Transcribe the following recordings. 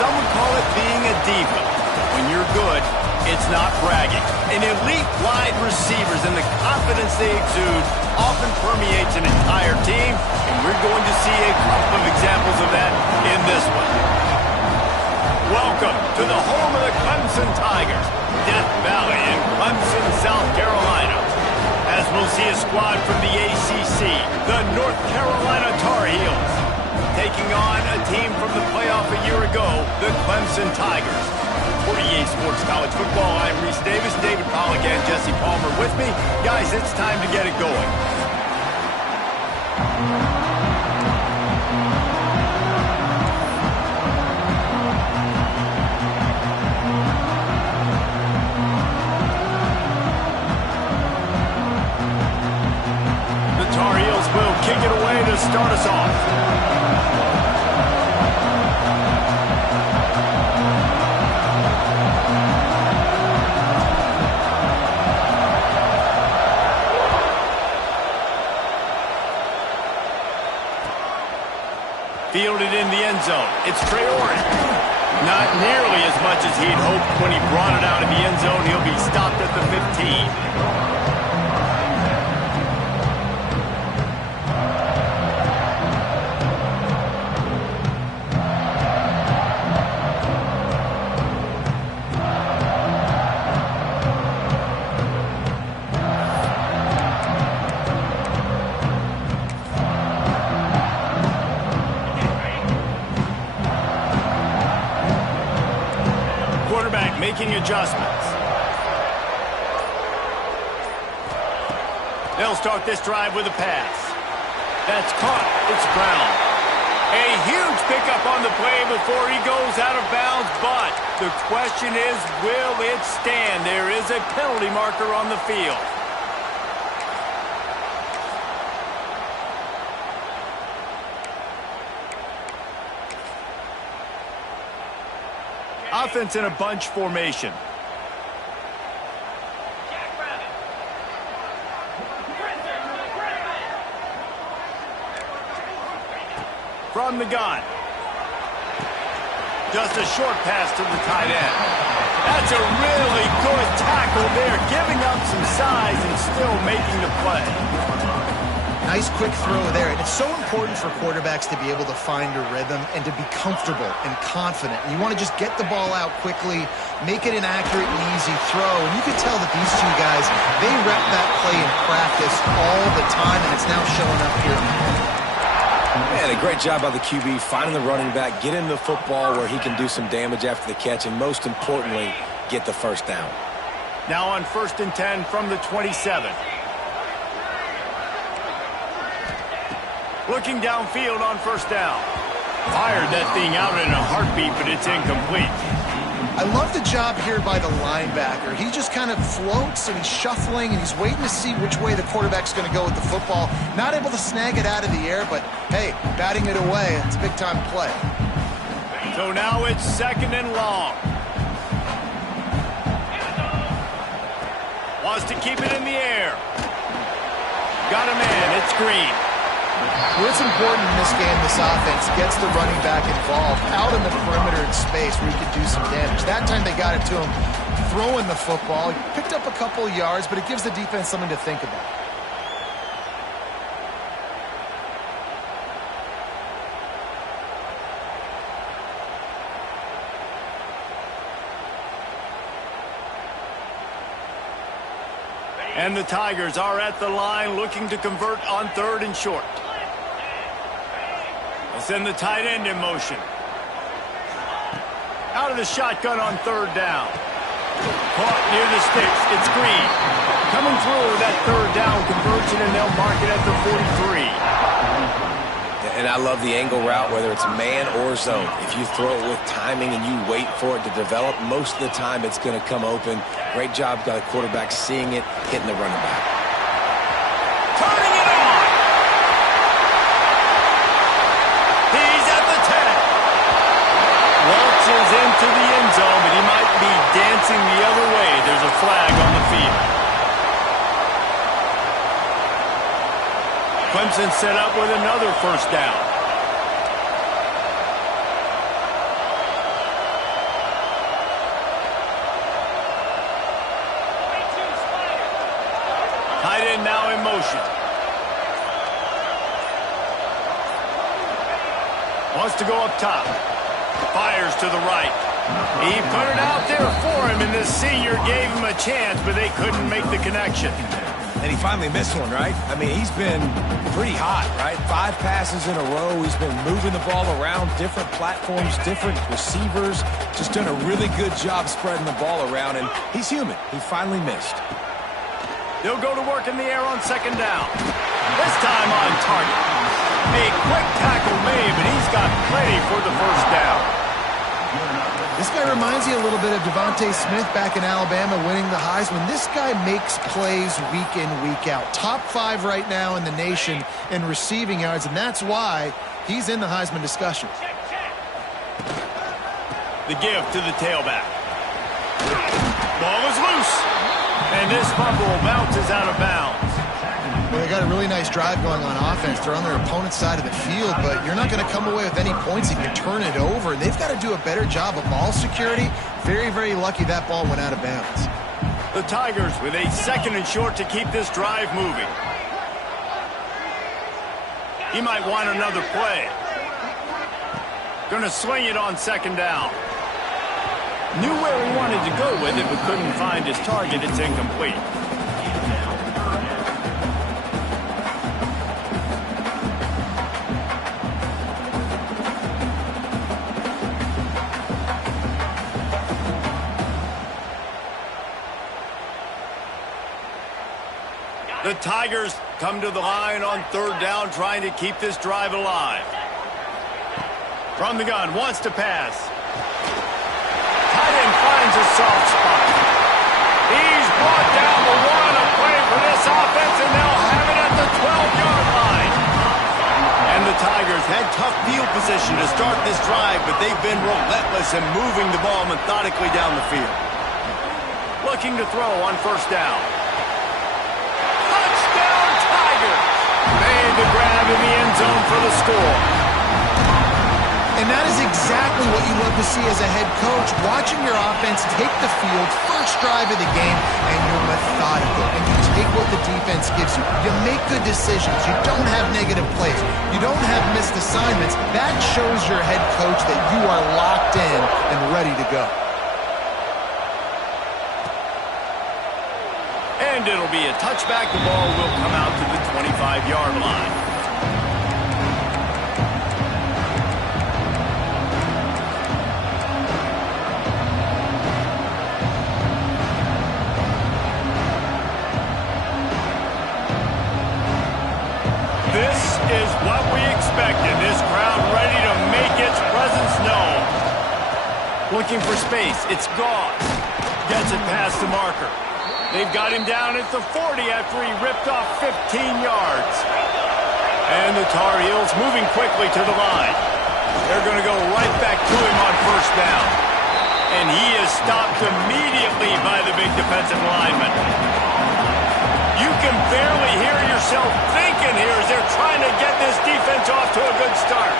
some would call it being a diva. When you're good, it's not bragging. An elite wide receivers and the confidence they exude often permeates an entire team, and we're going to see a couple of examples of that in this one. Welcome to the home of the Clemson Tigers, Death Valley in Clemson, South Carolina. As we'll see a squad from the ACC, the North Carolina Tar Heels, taking on a team from the playoff a year ago, the Clemson Tigers. For EA Sports College Football, I'm Reese Davis, David Pollack, and Jesse Palmer with me. Guys, it's time to get it going. The Tar Heels will kick it away to start us off. Fielded in the end zone. It's Traore. Not nearly as much as he'd hoped when he brought it out of the end zone. He'll be stopped at the 15. Making adjustments. They'll start this drive with a pass. That's caught. It's Brown. A huge pickup on the play before he goes out of bounds, but the question is, will it stand? There is a penalty marker on the field. Offense in a bunch formation. From the gun. Just a short pass to the tight end. That's a really good tackle there, giving up some size and still making the play. Nice quick throw there, and it's so important for quarterbacks to be able to find a rhythm and to be comfortable and confident. And you want to just get the ball out quickly, make it an accurate and easy throw. And you can tell that these two guys, they rep that play in practice all the time, and it's now showing up here. Man, a great job by the QB, finding the running back, get him the football where he can do some damage after the catch, and most importantly, get the first down. Now on 1st and 10 from the 27. Looking downfield on 1st down. Fired that thing out in a heartbeat, but it's incomplete. I love the job here by the linebacker. He just kind of floats and he's shuffling and he's waiting to see which way the quarterback's going to go with the football. Not able to snag it out of the air, but hey, batting it away, it's a big-time play. So now it's 2nd and long. Wants to keep it in the air. Got a man, it's Green. What's important in this game, this offense gets the running back involved out in the perimeter in space where he can do some damage. That time they got it to him throwing the football. He picked up a couple of yards, but it gives the defense something to think about. And the Tigers are at the line looking to convert on 3rd and short. They'll send the tight end in motion. Out of the shotgun on 3rd down. Caught near the sticks. It's Green. Coming through that 3rd down conversion, and they'll mark it at the 43. And I love the angle route, whether it's man or zone. If you throw it with timing and you wait for it to develop, most of the time it's going to come open. Great job by the quarterback seeing it, hitting the running back. Turning it on! He's at the 10. Launches into the end zone, but he might be dancing the other way. There's a flag on the field. Clemson set up with another 1st down. motion. Wants to go up top. Fires to the right. He put it out there for him, and this senior gave him a chance, but they couldn't make the connection. And he finally missed one, right? I mean, he's been pretty hot, right? 5 passes in a row. He's been moving the ball around different platforms, different receivers. Just done a really good job spreading the ball around, and he's human. He finally missed. They'll go to work in the air on second down. This time on target. A quick tackle made, but he's got plenty for the first down. This guy reminds you a little bit of Devontae Smith back in Alabama winning the Heisman. This guy makes plays week in, week out. Top 5 right now in the nation in receiving yards, and that's why he's in the Heisman discussion. The give to the tailback. Ball is loose. And this fumble bounces out of bounds. Well, they got a really nice drive going on offense. They're on their opponent's side of the field, but you're not going to come away with any points if you turn it over. They've got to do a better job of ball security. Very, very lucky that ball went out of bounds. The Tigers with a 2nd and short to keep this drive moving. He might want another play. Going to swing it on 2nd down. Knew where he wanted to go with it, but couldn't find his target. It's incomplete. The Tigers come to the line on 3rd down, trying to keep this drive alive. From the gun, wants to pass. Tight end finds a soft spot. He's brought down the 1, a play for this offense, and they'll have it at the 12-yard line. And the Tigers had tough field position to start this drive, but they've been relentless in moving the ball methodically down the field. Looking to throw on 1st down. Made the grab in the end zone for the score. And that is exactly what you love to see as a head coach, watching your offense take the field, first drive of the game, and you're methodical, and you take what the defense gives you. You make good decisions. You don't have negative plays. You don't have missed assignments. That shows your head coach that you are locked in and ready to go. And it'll be a touchback. The ball will come out to the 25-yard line. This is what we expected. This crowd ready to make its presence known. Looking for space. It's Gauze. Gets it past the marker. They've got him down at the 40 after he ripped off 15 yards. And the Tar Heels moving quickly to the line. They're going to go right back to him on 1st down. And he is stopped immediately by the big defensive lineman. You can barely hear yourself thinking here as they're trying to get this defense off to a good start.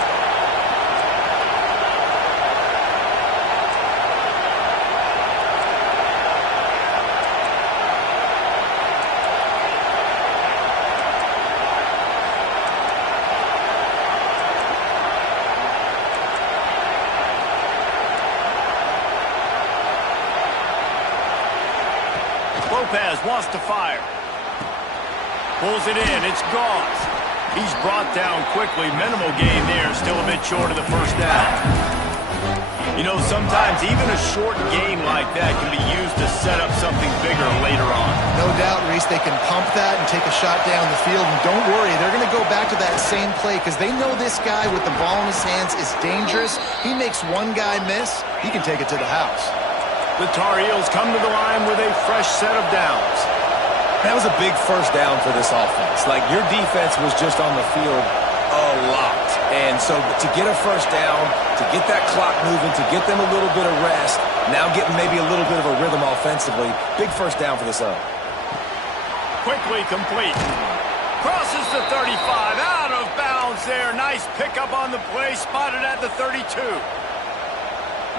Lopez wants to fire. Pulls it in. It's Gauze. He's brought down quickly. Minimal gain there. Still a bit short of the 1st down. You know, sometimes even a short game like that can be used to set up something bigger later on. No doubt, Reese, they can pump that and take a shot down the field. And don't worry, they're going to go back to that same play because they know this guy with the ball in his hands is dangerous. He makes one guy miss, he can take it to the house. The Tar Heels come to the line with a fresh set of downs. That was a big 1st down for this offense. Like, your defense was just on the field a lot. And so to get a 1st down, to get that clock moving, to get them a little bit of rest, now getting maybe a little bit of a rhythm offensively, big 1st down for this up. Quickly complete. Crosses the 35, out of bounds there. Nice pickup on the play, spotted at the 32.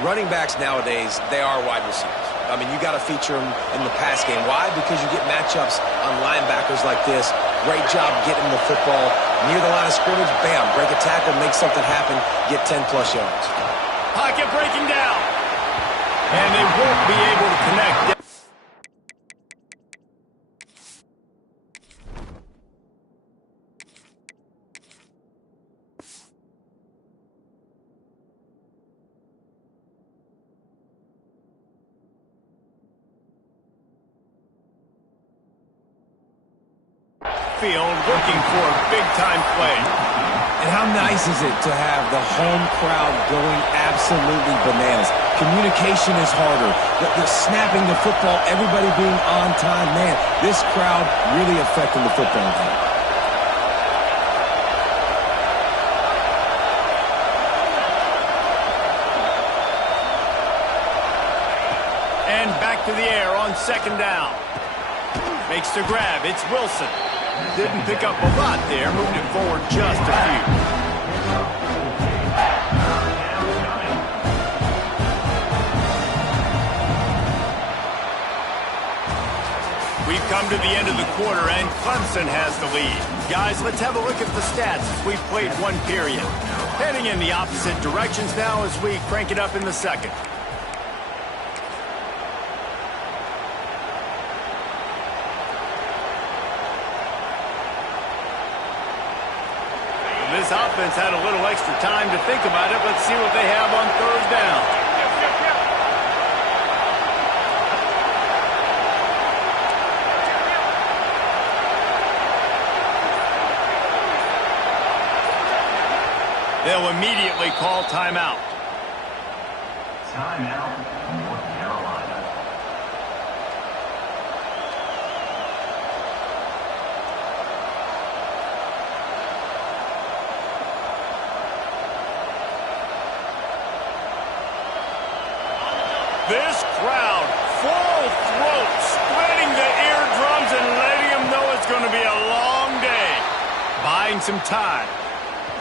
Running backs nowadays, they are wide receivers. I mean, you got to feature him in the pass game. Why? Because you get matchups on linebackers like this. Great job getting the football near the line of scrimmage. Bam, break a tackle, make something happen, get 10-plus yards. Pocket breaking down. And they won't be able to connect. Field looking for a big-time play. And how nice is it to have the home crowd going absolutely bananas? Communication is harder. The snapping the football, everybody being on time. Man, this crowd really affecting the football game. And back to the air on second down. Makes the grab. It's Wilson. Didn't pick up a lot there, moved it forward just a few. We've come to the end of the quarter, and Clemson has the lead. Guys, let's have a look at the stats as we've played one period. Heading in the opposite directions now as we crank it up in the second. This offense had a little extra time to think about it. Let's see what they have on third down. They'll immediately call timeout. Timeout, North Carolina. This crowd, full throat, splitting the eardrums and letting them know it's going to be a long day. Buying some time.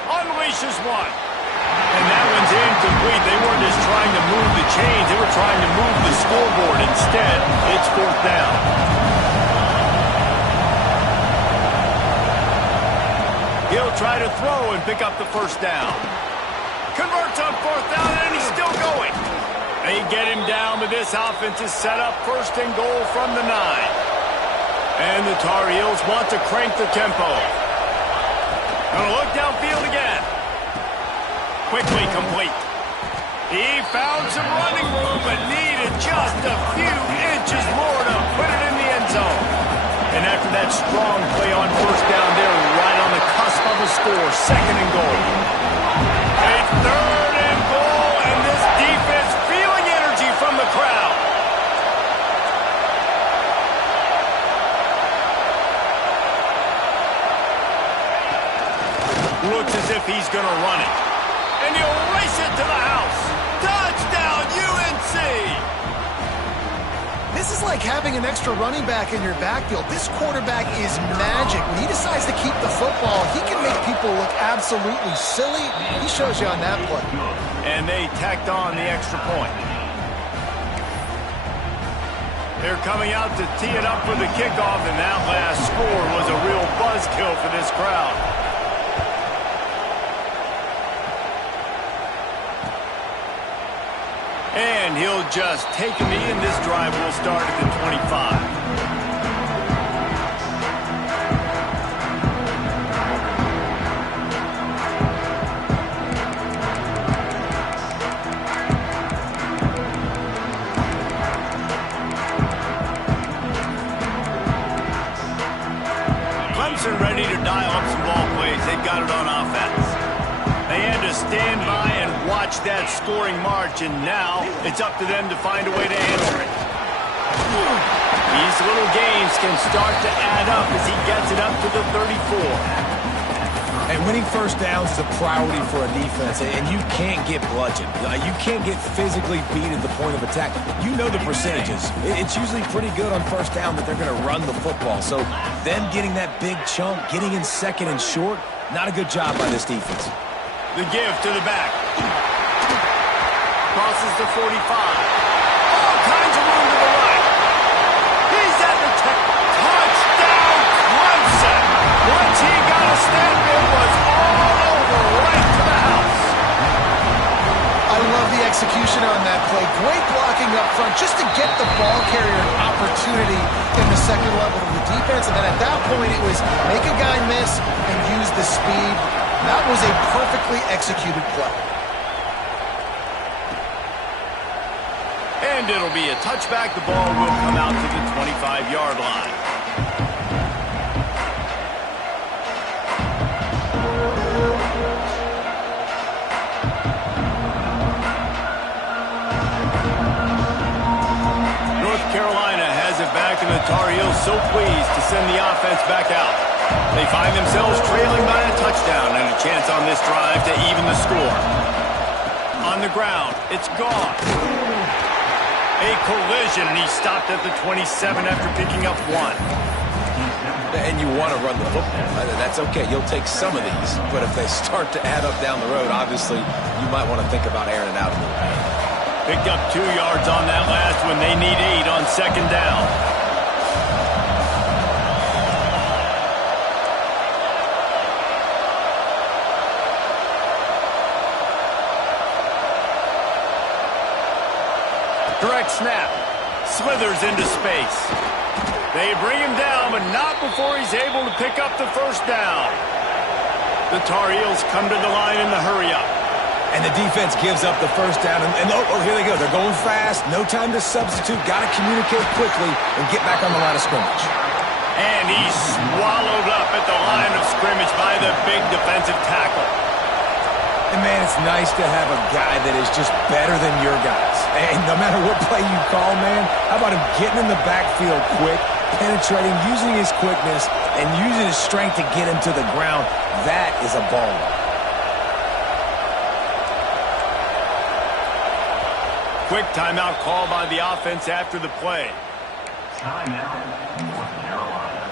Unleashes one. And that one's incomplete. They weren't just trying to move the chains. They were trying to move the scoreboard. Instead, it's fourth down. He'll try to throw and pick up the first down. Converts on fourth down, and he's still going. They get him down, but this offense is set up first and goal from the 9. And the Tar Heels want to crank the tempo. Gonna look downfield again. Quickly complete. He found some running room, but needed just a few inches more to put it in the end zone. And after that strong play on first down, they're right on the cusp of a score. Second and goal. A third and goal, and this defense feeling energy from the crowd. Looks as if he's going to run it. And he'll race it to the house. Touchdown, UNC! This is like having an extra running back in your backfield. This quarterback is magic. When he decides to keep the football, he can make people look absolutely silly. He shows you on that play. And they tacked on the extra point. They're coming out to tee it up for the kickoff, and that last score was a real buzzkill for this crowd. And he'll just take a knee, and this drive will start at the 25. Clemson ready to dial up some ball plays. They've got it on offense. They had to stand by and watch that scoring march, and now it's up to them to find a way to answer it. These little games can start to add up as he gets it up to the 34. And winning first downs is a priority for a defense, and you can't get bludgeoned. You can't get physically beat at the point of attack. You know the percentages. It's usually pretty good on first down that they're going to run the football. So them getting that big chunk, getting in second and short, not a good job by this defense. The give to the back. Crosses the 45. All kinds of room to execution on that play. Great blocking up front just to get the ball carrier an opportunity in the second level of the defense. And then at that point, it was make a guy miss and use the speed. That was a perfectly executed play. And it'll be a touchback. The ball will come out to the 25-yard line. North Carolina has it back, and the Tar Heels so pleased to send the offense back out. They find themselves trailing by a touchdown and a chance on this drive to even the score. On the ground, it's gone. A collision, and he stopped at the 27 after picking up 1. And you want to run the football. That's okay. You'll take some of these. But if they start to add up down the road, obviously, you might want to think about airing it out a little bit. Picked up 2 yards on that last one. They need 8 on second down. Direct snap. Slithers into space. They bring him down, but not before he's able to pick up the first down. The Tar Heels come to the line in the hurry-up. And the defense gives up the first down. And here they go. They're going fast. No time to substitute. Got to communicate quickly and get back on the line of scrimmage. And he's swallowed up at the line of scrimmage by the big defensive tackle. And, man, it's nice to have a guy that is just better than your guys. And no matter what play you call, man, how about him getting in the backfield quick, penetrating, using his quickness, and using his strength to get him to the ground? That is a ball. Quick timeout call by the offense after the play. Timeout, North Carolina.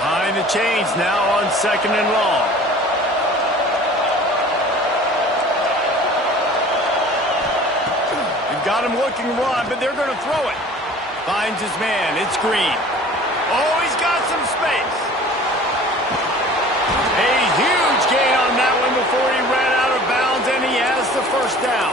Behind the chains now on second and long. They've got him looking run, but they're going to throw it. Finds his man. It's Green. Oh, he's got some space. A huge gain on that one before he ran out of bounds, and he has the first down.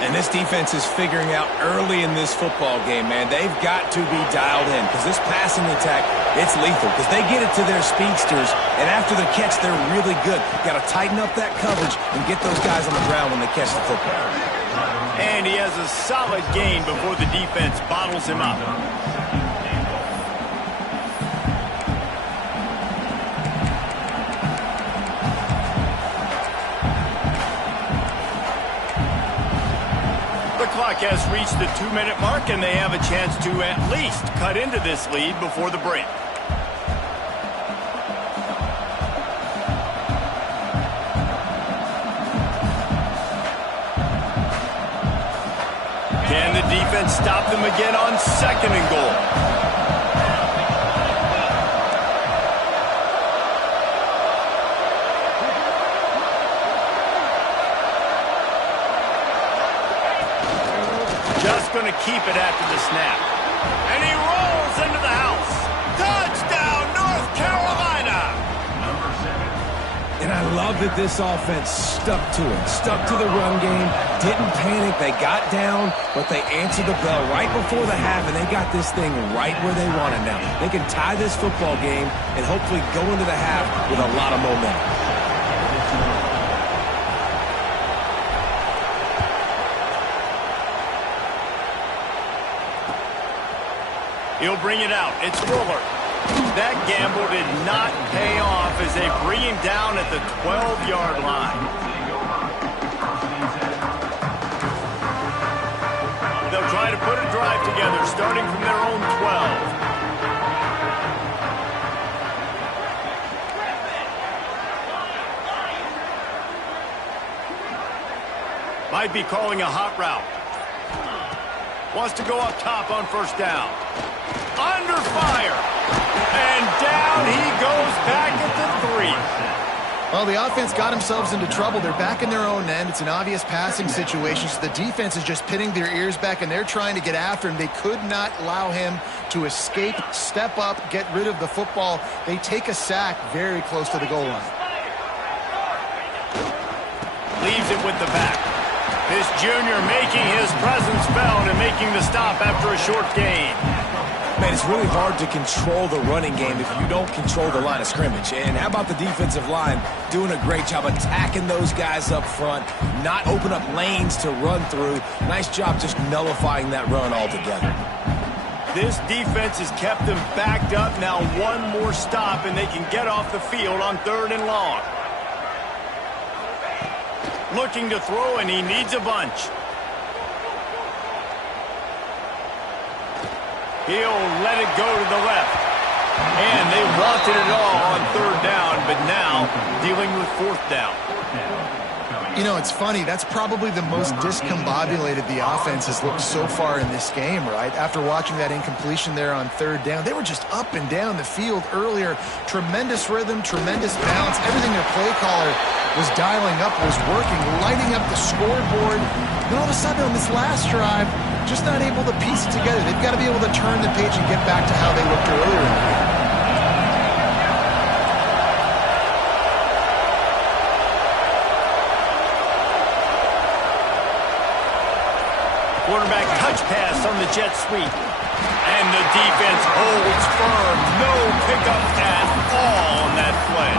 And this defense is figuring out early in this football game, man. They've got to be dialed in because this passing attack, it's lethal because they get it to their speedsters, and after the catch, they're really good. Got to tighten up that coverage and get those guys on the ground when they catch the football. And he has a solid gain before the defense bottles him up. The clock has reached the 2-minute mark, and they have a chance to at least cut into this lead before the break. Can the defense stop them again on second and goal? Just going to keep it after the snap. And he rolls into the house. Touchdown, North Carolina! And I love that this offense stuck to it, stuck to the run game, didn't panic. They got down, but they answered the bell right before the half, and they got this thing right where they want it now. They can tie this football game and hopefully go into the half with a lot of momentum. He'll bring it out. It's Fuller. That gamble did not pay off as they bring him down at the 12-yard line. They'll try to put a drive together starting from their own 12. Might be calling a hot route. Wants to go up top on first down. Under fire. And down he goes back at the 3. Well, the offense got themselves into trouble. They're back in their own end. It's an obvious passing situation. So the defense is just pinning their ears back, and they're trying to get after him. They could not allow him to escape, step up, get rid of the football. They take a sack very close to the goal line. Leaves it with the back. This junior making his presence felt and making the stop after a short gain. Man, it's really hard to control the running game if you don't control the line of scrimmage. And how about the defensive line doing a great job attacking those guys up front, not open up lanes to run through. Nice job just nullifying that run altogether. This defense has kept them backed up. Now one more stop and they can get off the field on 3rd and long. Looking to throw, and he needs a bunch. He'll let it go to the left. And they wanted it all on 3rd down, but now dealing with 4th down. You know, it's funny. That's probably the most discombobulated the offense has looked so far in this game, right? After watching that incompletion there on 3rd down, they were just up and down the field earlier. Tremendous rhythm, tremendous balance. Everything their play caller was dialing up was working, lighting up the scoreboard. Then all of a sudden on this last drive, just not able to piece it together. They've got to be able to turn the page and get back to how they looked earlier in the game. Quarterback touch pass on the jet sweep. And the defense holds firm. No pickup at all on that play.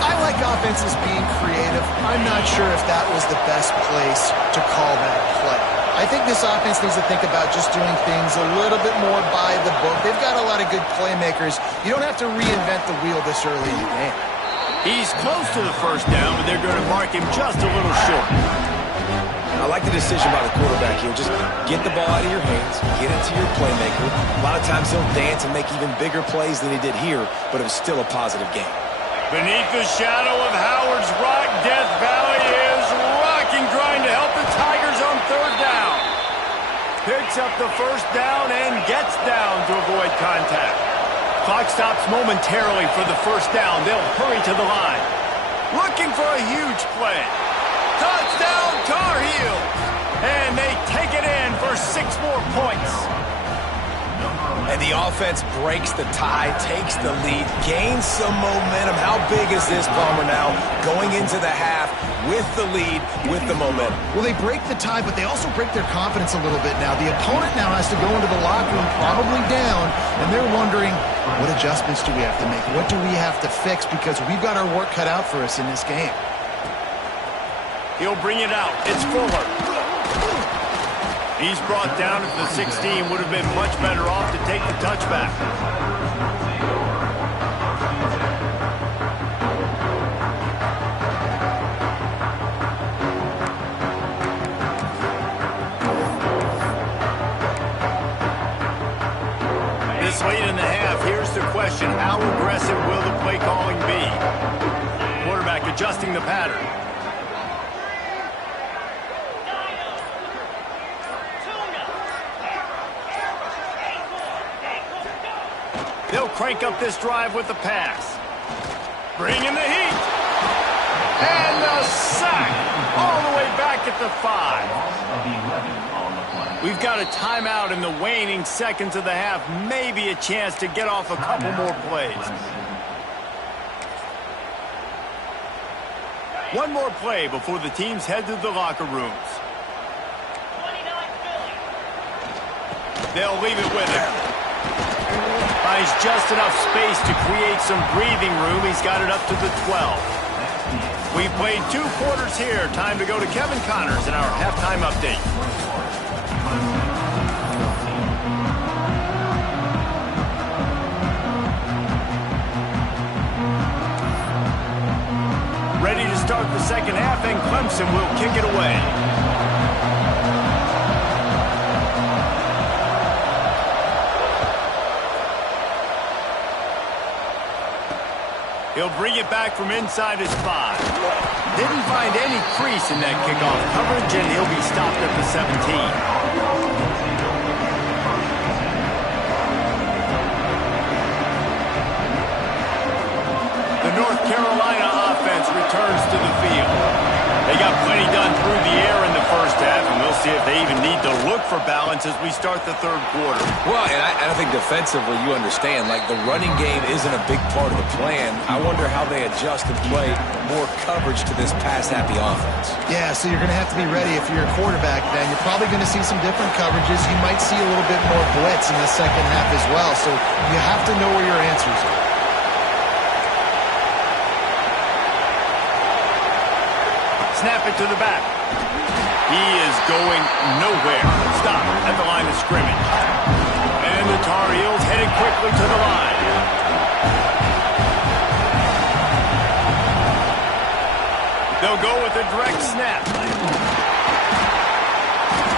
I like offenses being creative. I'm not sure if that was the best place to call that play. I think this offense needs to think about just doing things a little bit more by the book. They've got a lot of good playmakers. You don't have to reinvent the wheel this early in the game. He's close to the 1st down, but they're going to mark him just a little short. I like the decision by the quarterback here. Just get the ball out of your hands, get it to your playmaker. A lot of times he'll dance and make even bigger plays than he did here, but it was still a positive game. Beneath the shadow of Howard's Rock, Death Valley is rocking, trying to help the Tigers on 3rd down. Picks up the 1st down and gets down to avoid contact. Clock stops momentarily for the 1st down. They'll hurry to the line. Looking for a huge play. Touchdown, Tar Heels! And they take it in for 6 more points. And the offense breaks the tie, takes the lead, gains some momentum. How big is this, Palmer, now going into the half with the lead, with the momentum? Well, they break the tie, but they also break their confidence a little bit now. The opponent now has to go into the locker room probably down, and they're wondering, what adjustments do we have to make? What do we have to fix? Because we've got our work cut out for us in this game. He'll bring it out. It's Fuller. He's brought down at the 16. Would have been much better off to take the touchback. This late in the half, here's the question. How aggressive will the play calling be? Quarterback adjusting the pattern. They'll crank up this drive with the pass. Bringing the heat. And the sack. All the way back at the 5. We've got a timeout in the waning seconds of the half. Maybe a chance to get off a couple more plays. One more play before the teams head to the locker rooms. They'll leave it with him. Finds just enough space to create some breathing room. He's got it up to the 12. We've played 2 quarters here. Time to go to Kevin Connors in our halftime update. Ready to start the second half, and Clemson will kick it away. He'll bring it back from inside his 5. Didn't find any crease in that kickoff coverage, and he'll be stopped at the 17. The North Carolina offense returns to the field. They got plenty done through the air in the first half, and we'll see if they even need to look for balance as we start the third quarter. Well, and I think defensively you understand, like the running game isn't a big part of the plan. I wonder how they adjust and play more coverage to this pass-happy offense. Yeah, so you're going to have to be ready if you're a quarterback then. You're probably going to see some different coverages. You might see a little bit more blitz in the second half as well, so you have to know where your answers are. Snap it to the back. He is going nowhere. Stop at the line of scrimmage. And the Tar Heels headed quickly to the line. They'll go with a direct snap.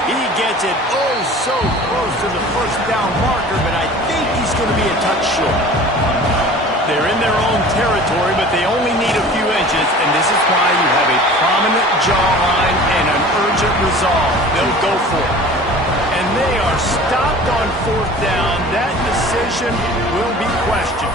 He gets it oh so close to the first down marker, but I think he's going to be a touch short. They're in their own territory, but they only need a few inches, and this is why you have a prominent jawline and an urgent resolve. They'll go for it. And they are stopped on fourth down. That decision will be questioned.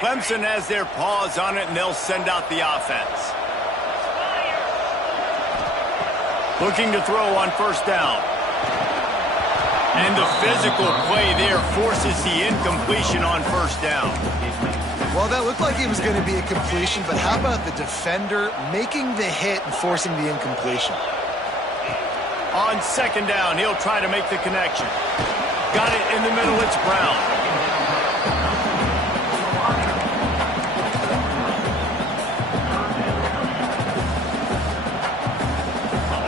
Clemson has their paws on it, and they'll send out the offense. Looking to throw on first down. And the physical play there forces the incompletion on first down. Well, that looked like it was going to be a completion, but how about the defender making the hit and forcing the incompletion? On second down, he'll try to make the connection. Got it in the middle, it's Brown.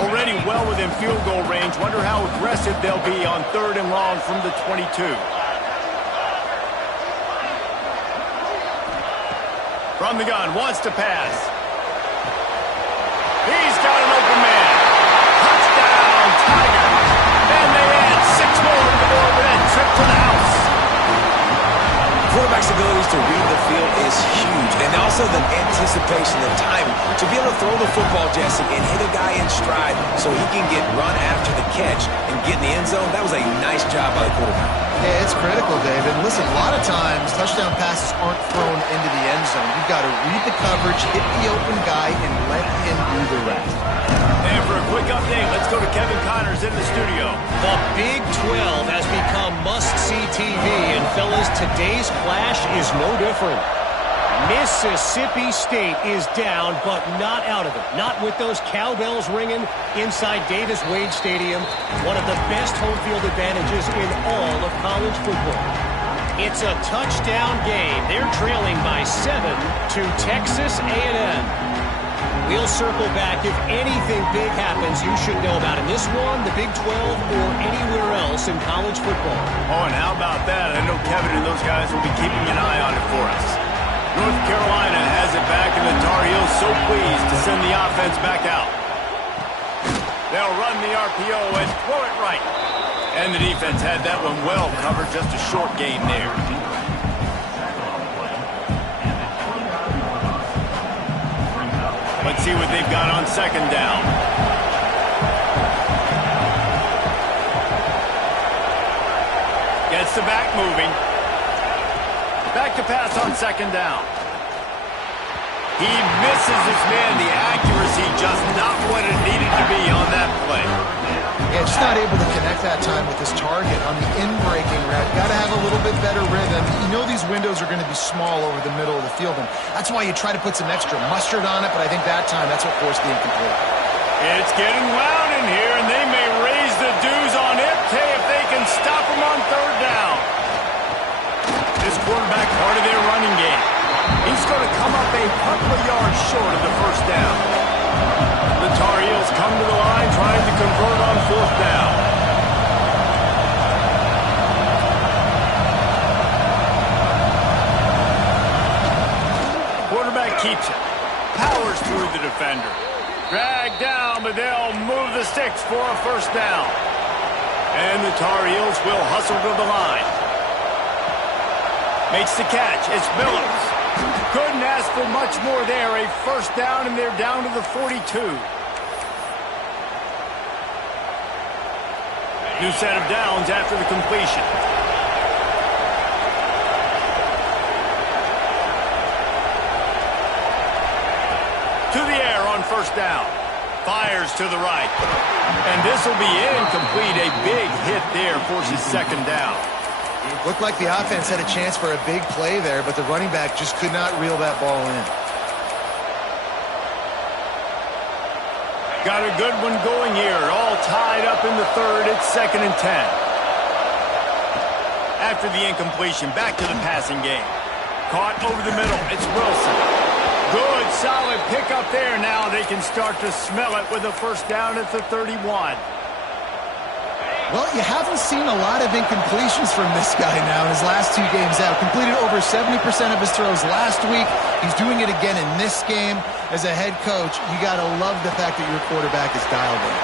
Already well within field goal range. Wonder how aggressive they'll be on third and long from the 22. From the gun, wants to pass. He's got an open man. Touchdown, Tigers. And they add 6 more to the board with that trip to the house. Quarterback's abilities to read the field is huge, and also the anticipation, the timing. To be able to throw the football, Jesse, and hit a guy in stride so he can get run after the catch and get in the end zone, that was a nice job by the quarterback. Yeah, it's critical, David. Listen, a lot of times touchdown passes aren't thrown into the end zone. You've got to read the coverage, hit the open guy, and let him do the rest. And for a quick update, let's go to Kevin Connors in the studio. The Big 12 has become must-see TV, and fellas, today's clash is no different. Mississippi State is down, but not out of it. Not with those cowbells ringing inside Davis-Wade Stadium, one of the best home field advantages in all of college football. It's a touchdown game. They're trailing by 7 to Texas A&M. We'll circle back. If anything big happens, you should know about it. This one, the Big 12, or anywhere else in college football. Oh, and how about that? I know Kevin and those guys will be keeping an eye on it for us. North Carolina has it back, and the Tar Heels so pleased to send the offense back out. They'll run the RPO and throw it right. And the defense had that one well covered. Just a short gain there. Let's see what they've got on second down. Gets the back moving. Back to pass on second down. He misses his man. The accuracy just not what it needed to be on that play. Yeah, just not able to connect that time with his target on the in-breaking route. Got to have a little bit better rhythm. You know these windows are going to be small over the middle of the field, and that's why you try to put some extra mustard on it, but I think that time that's what forced the incomplete. It's getting loud in here, and they may raise the dues on Ipte if they can stop him on third down. This quarterback part of their running game. He's going to come up a couple of yards short of the first down. The Tar Heels come to the line trying to convert on fourth down. Quarterback keeps it. Powers through the defender. Dragged down, but they'll move the sticks for a first down. And the Tar Heels will hustle to the line. Makes the catch. It's Phillips. Couldn't ask for much more there. A first down, and they're down to the 42. New set of downs after the completion. To the air on first down. Fires to the right. And this will be incomplete. A big hit there forces second down. Looked like the offense had a chance for a big play there, but the running back just could not reel that ball in. Got a good one going here. All tied up in the third. It's 2nd and 10. After the incompletion, back to the passing game. Caught over the middle. It's Wilson. Good, solid pickup there. Now they can start to smell it with a first down at the 31. Well, you haven't seen a lot of incompletions from this guy now in his last 2 games out. Completed over 70% of his throws last week. He's doing it again in this game. As a head coach, you got to love the fact that your quarterback is dialed in.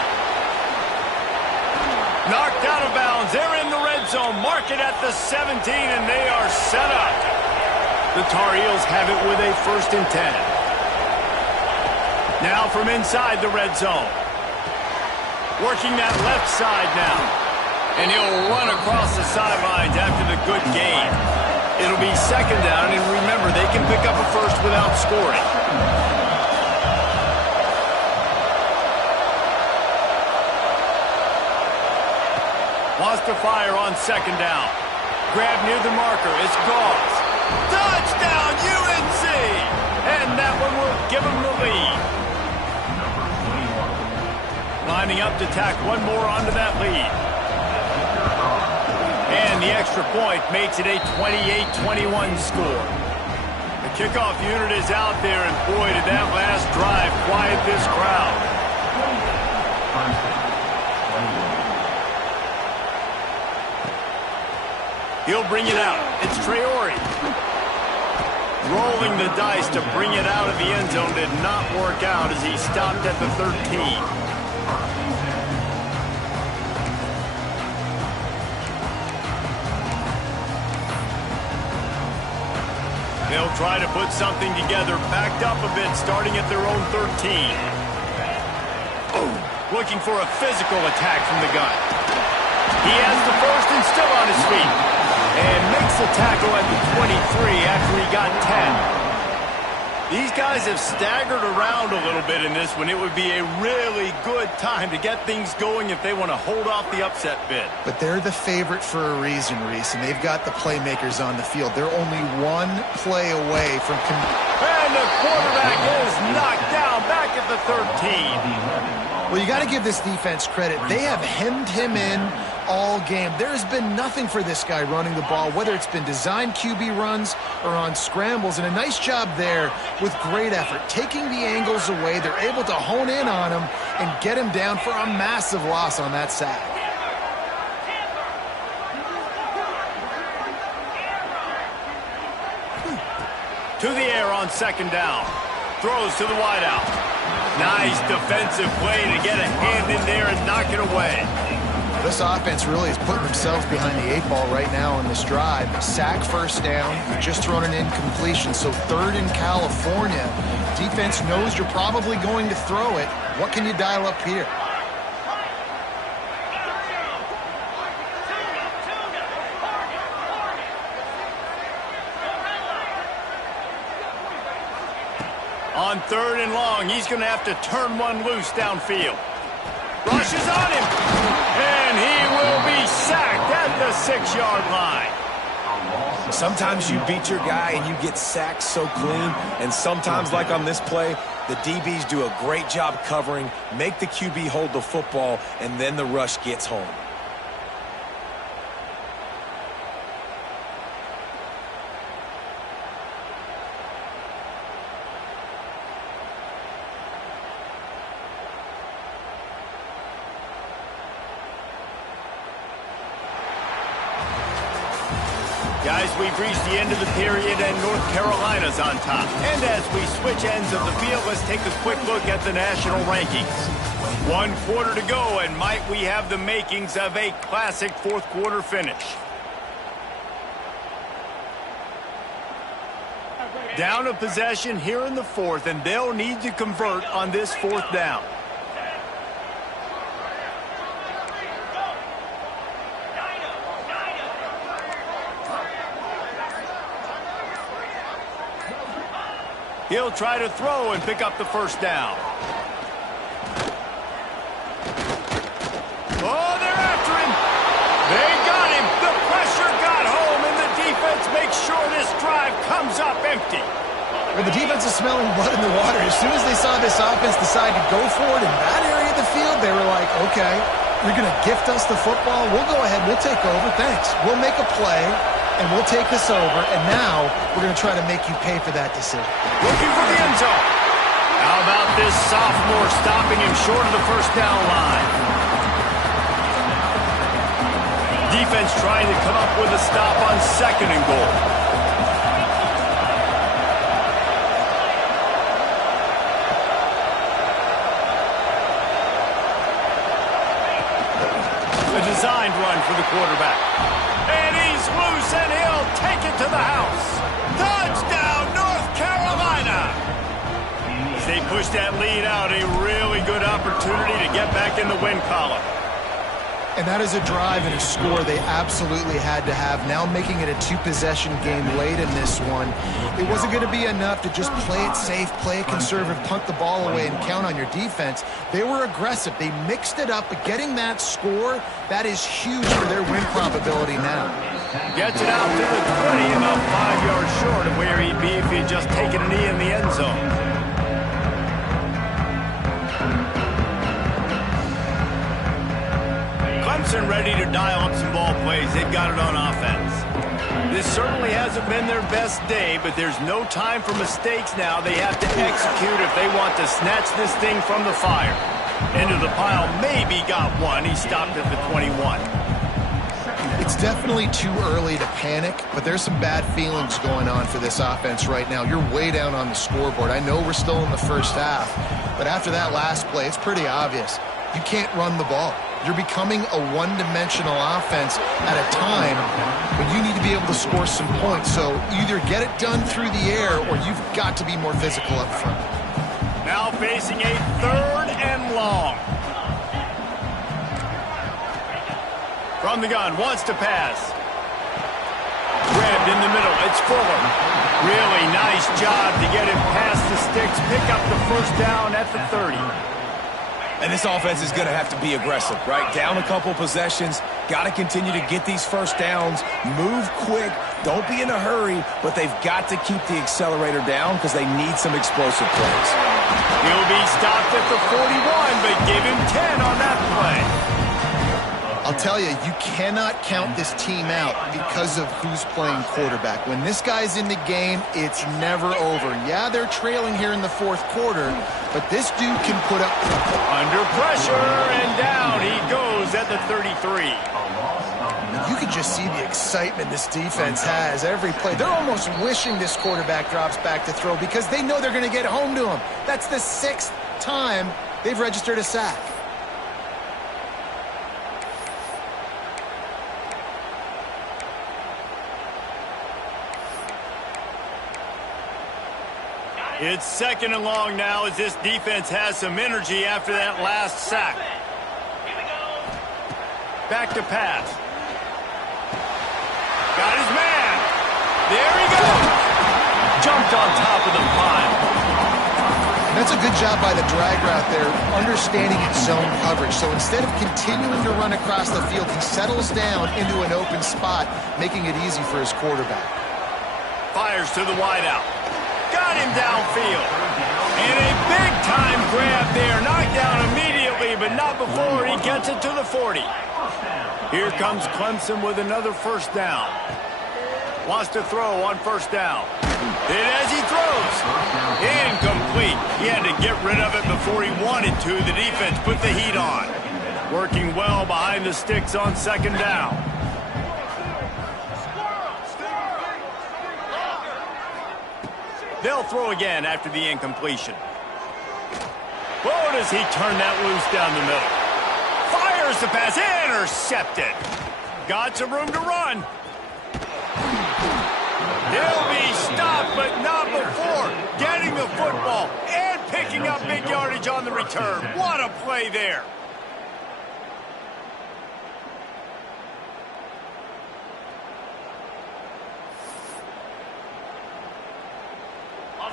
Knocked out of bounds. They're in the red zone. Mark it at the 17, and they are set up. The Tar Heels have it with a 1st and 10. Now from inside the red zone. Working that left side now. And he'll run across the sidelines after the good gain. It'll be 2nd down, and remember, they can pick up a first without scoring. Wants to fire on 2nd down. Grab near the marker. It's Gauze. Touchdown, UNC! And that one will give them the lead. Lining up to tack one more onto that lead. And the extra point makes it a 28-21 score. The kickoff unit is out there, and boy, did that last drive quiet this crowd. He'll bring it out. It's Traore. Rolling the dice to bring it out of the end zone did not work out as he stopped at the 13. They'll try to put something together, backed up a bit, starting at their own 13. Looking for a physical attack from the gun. He has the first and still on his feet. And makes the tackle at the 23 after he got 10. These guys have staggered around a little bit in this one. It would be a really good time to get things going if they want to hold off the upset bid. But they're the favorite for a reason, Reese, and they've got the playmakers on the field. They're only one play away from... And the quarterback is knocked down back at the 13. Well, you got to give this defense credit. They have hemmed him in all game. There has been nothing for this guy running the ball, whether it's been designed QB runs or on scrambles, and a nice job there with great effort. Taking the angles away, they're able to hone in on him and get him down for a massive loss on that sack. To the air on 2nd down. Throws to the wideout. Nice defensive play to get a hand in there and knock it away. This offense really is putting themselves behind the 8 ball right now on this drive. Sack, first down, just thrown an incompletion, so 3rd in California. Defense knows you're probably going to throw it. What can you dial up here? On 3rd and long, he's going to have to turn one loose downfield. Rushes on him, and he will be sacked at the 6-yard line. Sometimes you beat your guy and you get sacked so clean, and sometimes, like on this play, the DBs do a great job covering, make the QB hold the football, and then the rush gets home. Guys, we've reached the end of the period, and North Carolina's on top. And as we switch ends of the field, let's take a quick look at the national rankings. 1 quarter to go, and might we have the makings of a classic 4th quarter finish. Down a possession here in the 4th, and they'll need to convert on this 4th down. He'll try to throw and pick up the first down. Oh, they're after him. They got him. The pressure got home, and the defense makes sure this drive comes up empty. Well, the defense is smelling blood in the water. As soon as they saw this offense decide to go for it in that area of the field, they were like, okay, you're going to gift us the football. We'll go ahead. We'll take over. Thanks. We'll make a play, and we'll take this over. And now we're going to try to make you pay for that decision. Looking for the end zone. How about this sophomore stopping him short of the first down line? Defense trying to come up with a stop on 2nd and goal. A designed run for the quarterback. And he's loose, and he'll take it to the house. Touchdown, North Carolina! As they push that lead out, a really good opportunity to get back in the win column. And that is a drive and a score they absolutely had to have. Now making it a 2-possession game late in this one. It wasn't going to be enough to just play it safe, play it conservative, punt the ball away, and count on your defense. They were aggressive. They mixed it up, but getting that score, that is huge for their win probability now. Gets it out to the 20, about 5 yards short of where he'd be if he'd just taken a knee in the end zone. Clemson ready to dial up some ball plays. They've got it on offense. This certainly hasn't been their best day, but there's no time for mistakes now. They have to execute if they want to snatch this thing from the fire. Into the pile, maybe got one. He stopped at the 21. It's definitely too early to panic, but there's some bad feelings going on for this offense right now. You're way down on the scoreboard. I know we're still in the first half, but after that last play, it's pretty obvious. You can't run the ball. You're becoming a one-dimensional offense at a time when you need to be able to score some points. So either get it done through the air or you've got to be more physical up front. Now facing a 3rd and long. From the gun, wants to pass. Grabbed in the middle, it's Fuller. Really nice job to get him past the sticks, pick up the first down at the 30. And this offense is going to have to be aggressive, right? Down a couple possessions, got to continue to get these first downs, move quick, don't be in a hurry, but they've got to keep the accelerator down because they need some explosive plays. He'll be stopped at the 41, but give him 10 on that play. I'll tell you, you cannot count this team out because of who's playing quarterback. When this guy's in the game, it's never over. Yeah, they're trailing here in the 4th quarter, but this dude can put up... Under pressure, and down he goes at the 33. You can just see the excitement this defense has every play. They're almost wishing this quarterback drops back to throw because they know they're going to get home to him. That's the 6th time they've registered a sack. It's 2nd and long now as this defense has some energy after that last sack. Back to pass. Got his man. There he goes. Jumped on top of the pile. That's a good job by the drag route there, understanding its zone coverage. So instead of continuing to run across the field, he settles down into an open spot, making it easy for his quarterback. Fires to the wideout. Got him downfield. And a big-time grab there. Knocked down immediately, but not before he gets it to the 40. Here comes Clemson with another first down. Wants to throw on first down. And as he throws, incomplete. He had to get rid of it before he wanted to. The defense put the heat on. Working well behind the sticks on 2nd down. They'll throw again after the incompletion. Whoa, does he turn that loose down the middle. Fires the pass, intercepted. Got some room to run. He'll be stopped, but not before getting the football and picking up big yardage on the return. What a play there.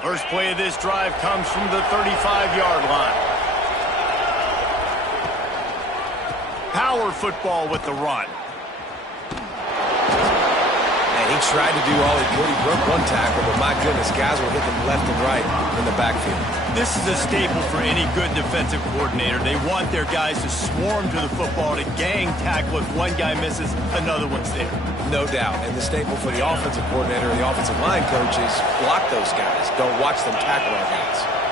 First play of this drive comes from the 35-yard line. Power football with the run. And he tried to do all he could. He broke one tackle, but my goodness, guys were hitting him left and right in the backfield. This is a staple for any good defensive coordinator. They want their guys to swarm to the football, to gang tackle. If one guy misses, another one's there. No doubt. And the staple for the offensive coordinator and the offensive line coach is block those guys. Don't watch them tackle our guys.